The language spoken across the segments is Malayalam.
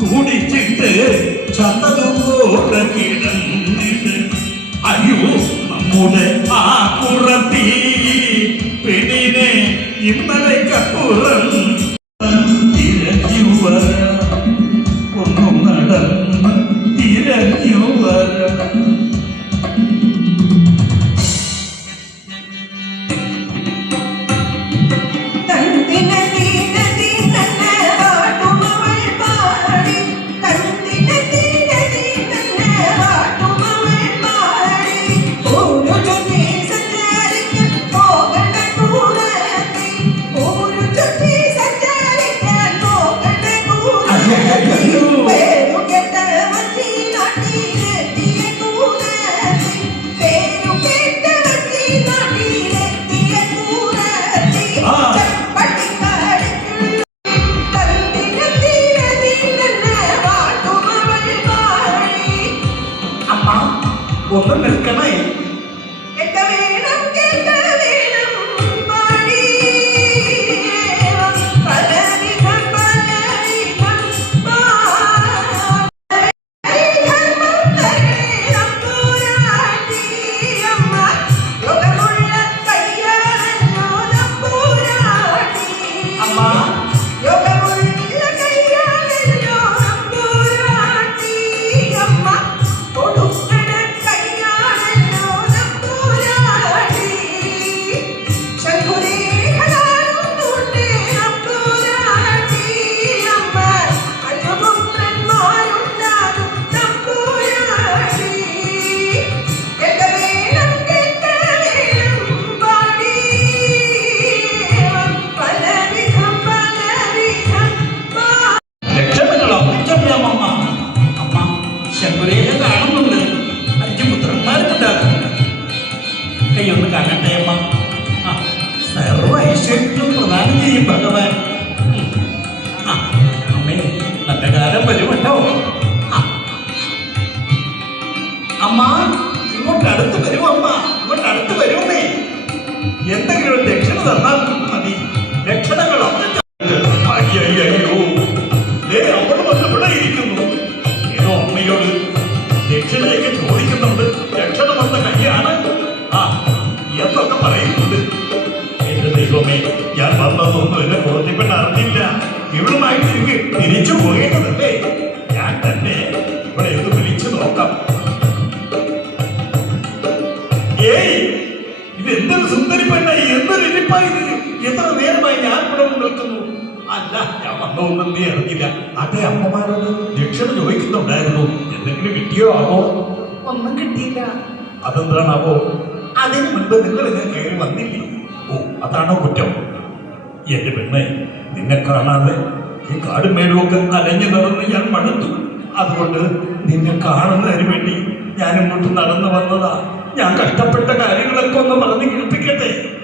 കുടിച്ചിട്ട് ചത്തതുപോലെ അയ്യോ നമ്മുടെ ആ കുറത്തി പെണ്ണിനെ ഇന്നലേക്കപ്പുറം തിരഞ്ഞു വരാം ഒന്നും നടന്ന് തിരഞ്ഞു വരാം. ഒന്നും നിൽക്കണേ ഒന്ന് കാണട്ടെ അമ്മ. സർവ ഐശ്വര്യത്തിനും പ്രദാനം ചെയ്യും ഭഗവാൻ. അമ്മേ നല്ല കാലം വരുമല്ലോ. അമ്മ ഇങ്ങോട്ട് അടുത്ത് വരും. അമ്മ ഇങ്ങോട്ട് അടുത്ത് വരുമേ. എന്തെങ്കിലും ദക്ഷിണ തന്നാൽ മതി. ദക്ഷിണകൾ അയ്യോ അവൾ വന്നിവിടെ ഇരിക്കുന്നു. ഏതോ അമ്മയോട് ദക്ഷിണയൊക്കെ ചോദിക്കുന്നുണ്ട്. ദക്ഷിണ വന്ന കയ്യാണ് എന്നൊക്കെ പറയുന്നുണ്ട്. എന്റെ ദൈവമേ, ഞാൻ വന്നതൊന്നും എന്നെ ബോധ്യപ്പെട്ട് അറിഞ്ഞില്ല. ഇവളുമായിട്ട് എനിക്ക് തിരിച്ചു പോകേണ്ടതല്ലേ? ഞാൻ തന്നെ ഇവിടെ ഒന്ന് വിളിച്ചു നോക്കാം. ഏയ്, ഇത് എന്തൊരു സുന്ദരി പെണ്ണായി, എന്തൊരു ഇരിപ്പായി! എത്ര നേരമായി ഞാൻ ഇവിടെ നിൽക്കുന്നു. അല്ല, ഞാൻ വന്നതൊന്നും നീ അറിഞ്ഞില്ല. അതേ അമ്മമാരോട് ദക്ഷിണ ചോദിക്കുന്നുണ്ടായിരുന്നു. എന്തെങ്കിലും കിട്ടിയോ ആവോ? ഒന്നും കിട്ടിയില്ല. അതെന്താണാവോ? അതിന് മുൻപ് നിങ്ങൾ ഇങ്ങനെ കയറി വന്നില്ലേ? ഓ, അതാണോ കുറ്റം? എന്റെ പെണ്ണെ, നിന്നെ കാണാതെ ഈ കാടും മേലുമൊക്കെ അലഞ്ഞു നടന്ന് ഞാൻ മടുത്തു. അതുകൊണ്ട് നിന്നെ കാണുന്നതിന് വേണ്ടി ഞാൻ ഇങ്ങോട്ട് നടന്നു വന്നതാ. ഞാൻ കഷ്ടപ്പെട്ട കാര്യങ്ങളൊക്കെ ഒന്ന് പറഞ്ഞ് കേൾപ്പിക്കട്ടെ.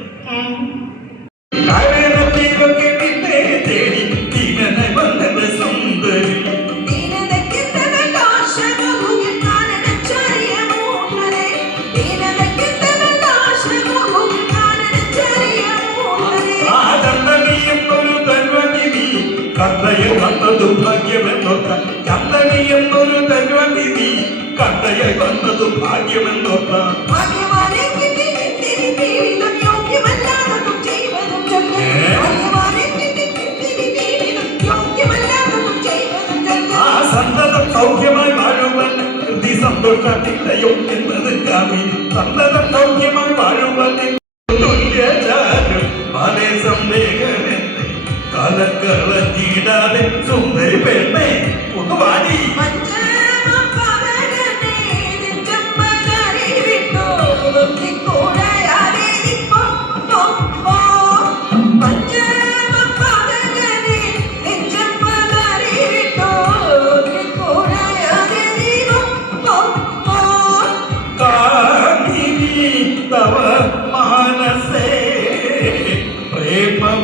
കണ്ടയെ വന്നതും ഭാഗ്യമെന്നോർത്ത ചന്ദനി എന്നൊരു തരുവനിധി. കണ്ടയെ വന്നതും ഭാഗ്യമെന്നോർത്ത ആ സന്തതം സൗഖ്യമായി വാഴുവാൻ ഹൃദയ സന്തോഷത്തില്ലയോ എന്നത് കാമി. സന്തതം സൗഖ്യമായി വാഴുവാൻ കലക്കളഞ്ഞിടാതെ സുന്ദരി പെണ്ണെ ഒന്ന് വാടി. ോ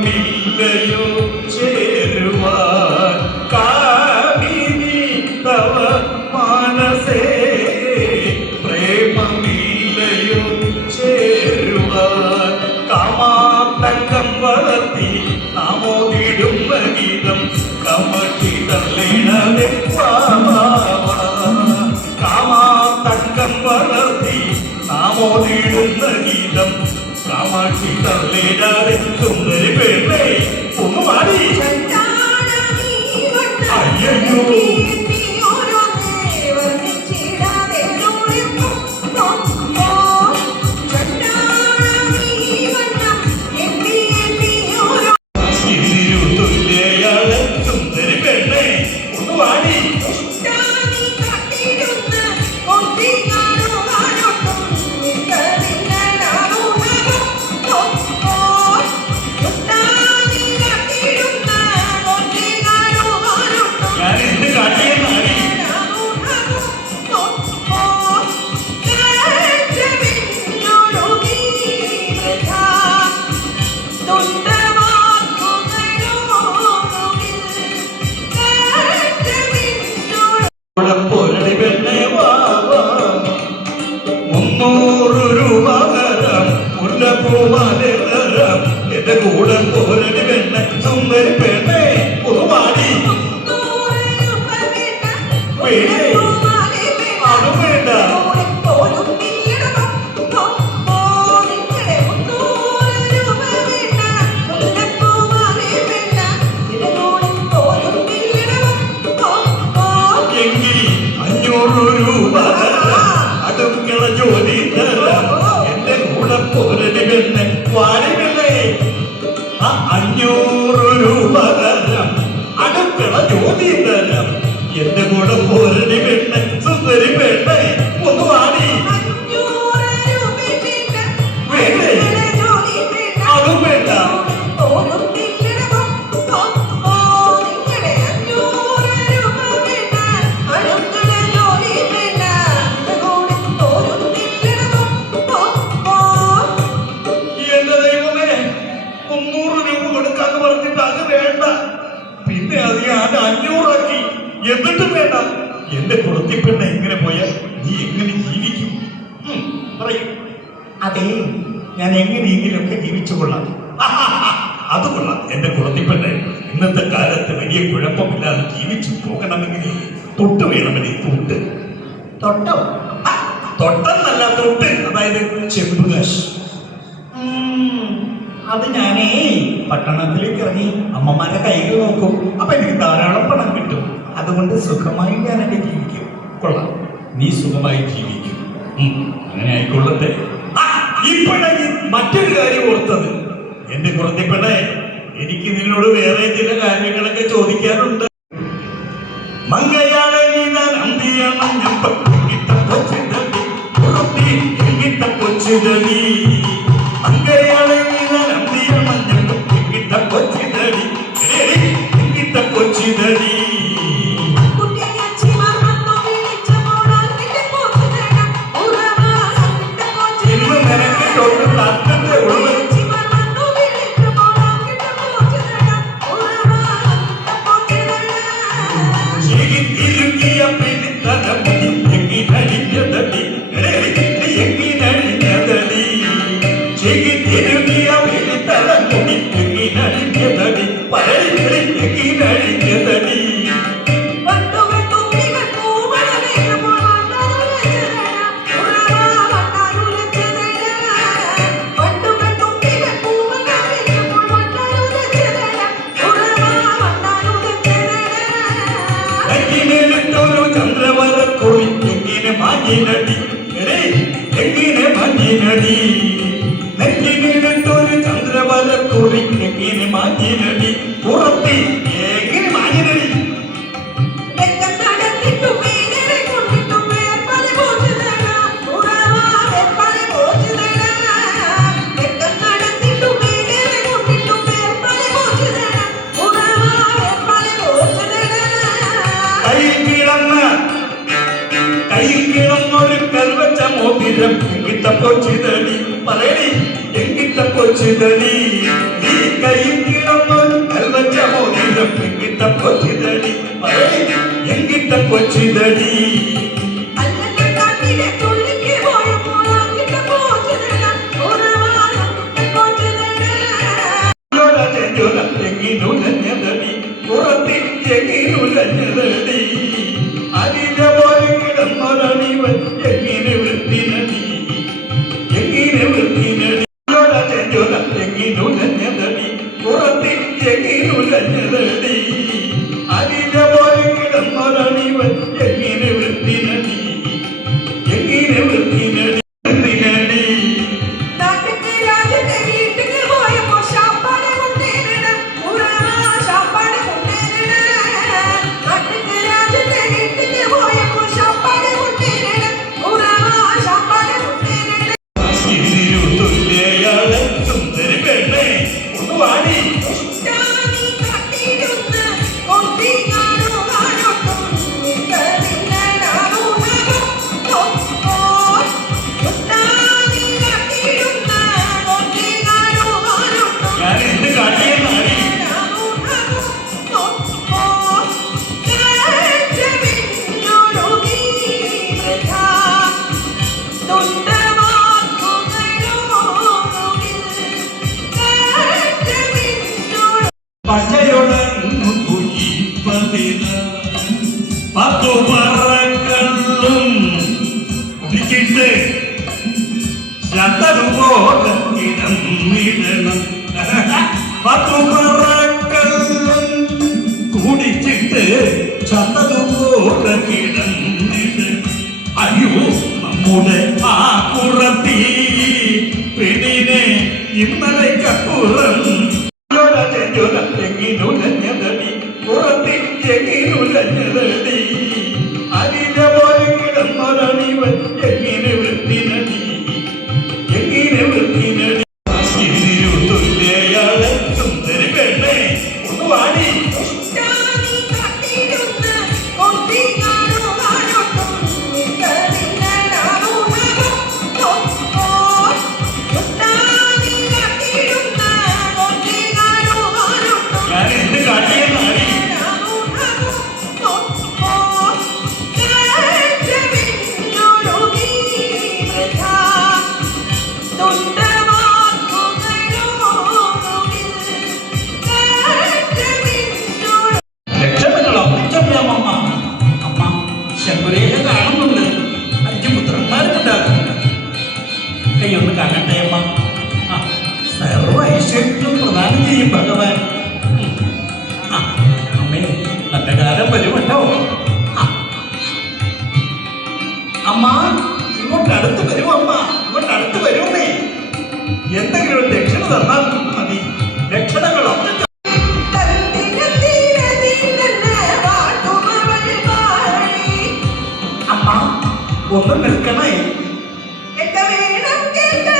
പ്രേമമില്ലയോ ചേരുവാൻ കാമിനി തവ മാനസേ പ്രേമമില്ലയോ ചേരുവാൻ കാമാതങ്കം വളർത്തി നാമോദിടുന്ന ഗീതം കമട്ടി തള്ളിടവേ കാമാതങ്കം വളർത്തി നാമോദിടുന്ന ഗീതം കാമാക്ഷി തള്ളിടാതെ സുന്ദരി പെണ്ണേ ഒന്ന് മാറി അയ്യോ സുന്ദരി പെണ്ണേ ഒന്ന് മാറി പൊരടി പെണ്ണേ വാവാ 300 രൂപ തരാം മുല്ലപ്പൂവാലെ തരാം എന്റെ കൂടെ പൊരടി പെണ്ണെ സുന്ദരി പെണ്ണേ ഒരുപാടി അത് വേണ്ട എങ്കിൽ 500 രൂപ അടുക്കള ജോലി തരാം എന്റെ കൂടെ പൊരടി പെണ്ണെ വാടി പെണ്ണേ 500 രൂപ തരാം അടുക്കള ജോലി തരാം എന്റെ കൂടെ പൊരടി പെണ്ണെ സുന്ദരി പെണ്ണെ ഒന്ന് വാടി വേണ്ടേ അതും വേണ്ട എന്റെ ദൈവമേ 300 രൂപ കൊടുക്കാന്ന് പറഞ്ഞിട്ട് അത് വേണ്ട പിന്നെ അത് ഞാൻ 500 ആക്കി എന്നിട്ടും വേണ്ട എന്റെ കുടത്തിപ്പെണ്ണ എങ്ങനെ പോയാൽ നീ എങ്ങനെ ജീവിക്കും പറയും അതെ ഞാൻ എങ്ങനെയെങ്കിലുമൊക്കെ ജീവിച്ചു കൊള്ളാം അത് കൊള്ളാം എന്റെ കുടത്തിപ്പെണ്ണെ ഇന്നത്തെ കാലത്ത് വലിയ കുഴപ്പമില്ലാതെ ജീവിച്ചു പോകണമെങ്കിൽ തൊട്ട് വേണമെങ്കിൽ തൊട്ട് തൊട്ടോ തൊട്ടെന്നല്ല തൊട്ട് അതായത് ചെമ്പുകാശ് അത് ഞാനേ പട്ടണത്തിലേക്ക് ഇറങ്ങി അമ്മമാരെ കൈകൾ നോക്കും അപ്പൊ എനിക്ക് ധാരാളം പണം കിട്ടും അതുകൊണ്ട് സുഖമായി ഞാനൊക്കെ ജീവിക്കും കൊള്ളാം നീ സുഖമായി ജീവിക്കും അങ്ങനെ ആയിക്കൊള്ളട്ടെ ഇപ്പോഴാണ് മറ്റൊരു കാര്യം ഓർത്തത് എന്റെ കുറത്തിപ്പെണ്ണേ എനിക്ക് നിന്നോട് വേറെ ചില കാര്യങ്ങളൊക്കെ ചോദിക്കാറുണ്ട് മങ്കയാളെ നീതാൻ കൊച്ചുതടി മങ്കയാളെ നീതാൻ കൊച്ചുതടി ഇന്ന് നിനക്ക് തൊട്ട് തട്ടത്തെ ഉള്ളത് നെറ്റിനിടത്തൊരു ചന്ദ്രവല കുറിക്കെങ്ങനെ മാറ്റിനടി പുറത്തി എങ്ങനെ മാറ്റിനടി കയ്യിൽ കിടന്നൊരു കൽവച്ച മോതിരം എങ്കിട്ട കൊച്ചിതടി പറയടി എങ്കിട്ട കൊച്ചിതടി ഈ കയ്യിൽ எங்கிட்ட போச்சுதடி எங்கிட்ட போச்சுதடி എങ്ങിനുലഞ്ഞതടി പുറത്തിൽ എങ്ങിനുലഞ്ഞതടി അരിഞ്ഞ പോലെ കിടന്നൊരണിവൻ എങ്ങനെ വൃത്തിനടി എങ്ങനെ വൃത്തിനടി എങ്ങിനുലഞ്ഞതടി പുറത്തിൽ എങ്ങിനുലഞ്ഞതടി അരിഞ്ഞ പോലെ കിടന്നൊരണിവൻ എങ്ങനെ വൃത്തിനടി എങ്ങനെ വൃത്തിനടി വൃത്തിനടി പച്ചയൊടങ്ങും പുലിപ്പതിന പത്തു പറക്കള്ളും കുടിച്ചിട്ട് ചത്തതുപോലെ കിടന്നിടണം പത്തു പറക്കള്ളും കുടിച്ചിട്ട് ചത്തതുപോലെ കിടന്നിടണം അയ്യോ നമ്മുടെ ആ കുറത്തി പെണ്ണിനെ ഇന്നലേക്കപ്പുറം എങ്ങിനുലഞ്ഞതടി പുറത്തിൽ എങ്ങിനുലഞ്ഞതടി അരിഞ്ഞ പോലെ കിടന്നൊരണിവൻ എങ്ങനെ വൃത്തിനടി എങ്ങനെ വൃത്തിനടി തുല്യയാളെ സുന്ദരി പെണ്ണെ ഒന്ന് വാടി കാണുന്നുണ്ട് 5 പുത്രന്മാരുണ്ടാകുന്നുണ്ട് കൈയൊന്ന് കാണട്ടെ അമ്മ സർവ ഐശ്വര്യത്തിലും പ്രദാനം ചെയ്യും ഭഗവാൻ അമ്മേ നല്ല കാലം വരുമല്ലോ അമ്മ ഇങ്ങോട്ട് അടുത്ത് വരും അമ്മ ഇങ്ങോട്ട് അടുത്ത് വരുമേ എന്തെങ്കിലും ദക്ഷിണ തന്നാൽ മതി ദക്ഷിണകളൊക്കെ ഒന്ന് നിൽക്കണേ എന്താ വേണം കേട്ട